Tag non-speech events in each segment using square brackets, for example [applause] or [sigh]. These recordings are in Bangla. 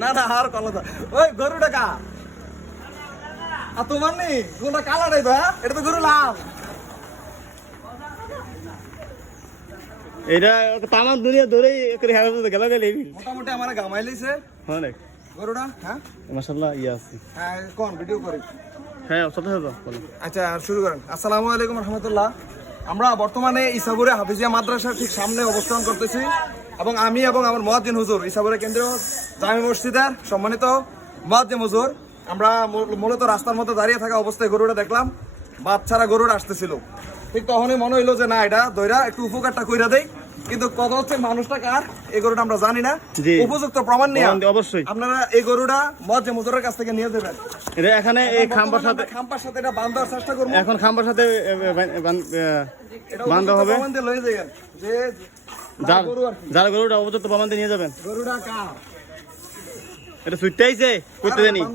না না আর ওই গরুটা কা? আর তোমার নেই? কালা নেই তো হ্যাঁ? এটা তো গরু লাল। এটা তামাম দুনিয়া ধরেই করে হেরা তো গেলা গেলে মোটামুটি আমার গামাই লইছে। অনেক গরুটা হ্যাঁ? মাশাআল্লাহ ইয়া আছে। হ্যাঁ কোন? ভিডিও করি। হ্যাঁ সাথে সাথে আচ্ছা শুরু করেন। আসসালামু আলাইকুম রহমতুল্লাহ। আমরা বর্তমানে ইসাবুরে হাফিজিয়া মাদ্রাসার ঠিক সামনে অবস্থান করতেছি এবং আমি এবং আমার মহাদ্দিন হুজুর ইসাবুরে কেন্দ্রীয় জামি মসজিদের সম্মানিত মহাদ্দিন হুজুর, আমরা মূলত রাস্তার মধ্যে দাঁড়িয়ে থাকা অবস্থায় গরুটা দেখলাম, বাচ্চারা গরুর আসতেছিল। ঠিক তখনই মনে হইল যে না, এটা দইরা একটু উপকারটা কইরা দেই। কিন্তু কথা হচ্ছে মানুষটা কার? এই গরুটা আমরা জানি না। উপযুক্ত প্রমাণ নিয়ে। অবশ্যই। আপনারা এই গরুটা মহাদ্দিন হুজুরের কাছ থেকে নিয়ে দেবেন এটা এখানে এই খাম্বার সাথে খাম্পার সাথে এটা বান্ধার চেষ্টা করব। এখন খাম্বার সাথে বান্ধা হবে। লয়ে যাবেন। যে যার গরুটা উপযুক্ত প্রমাণ নিয়ে যাবেন। গরুটা কার? এটা সুইটটা আইছে করতে জানি না।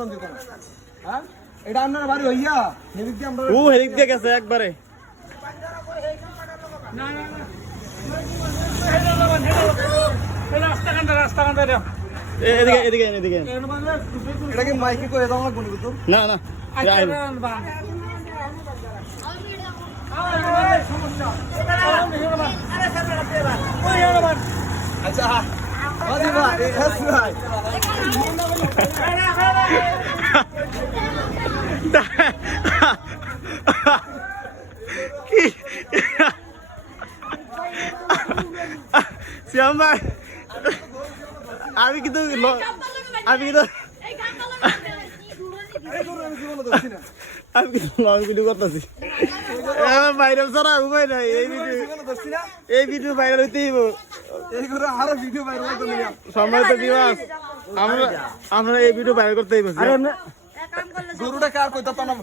হ্যাঁ? এটা আপনার বাড়ি হইয়া এদিক দিয়ে আমরা ও হেদিক দিয়ে গেছে একবারে। না কোন কিছু না না আইবো। আচ্ছা ভাই কি? [laughs] [laughs] শ্যাম। ভাই আমি কিন্তু ল- আমি কিন্তু আমি কিন্তু লং ভিডিও করতেছি। বাইরে সারা উপায় নাই। এই ভিডিও এই ভিডিও বাইরে হইতেই এই গরু আরও ভিডিও বাইরে করতে নিয়ে সময় তো দিবাস আমরা আমরা এই ভিডিও বাইরে করতেই বসি গরুটা কার কইতা তো না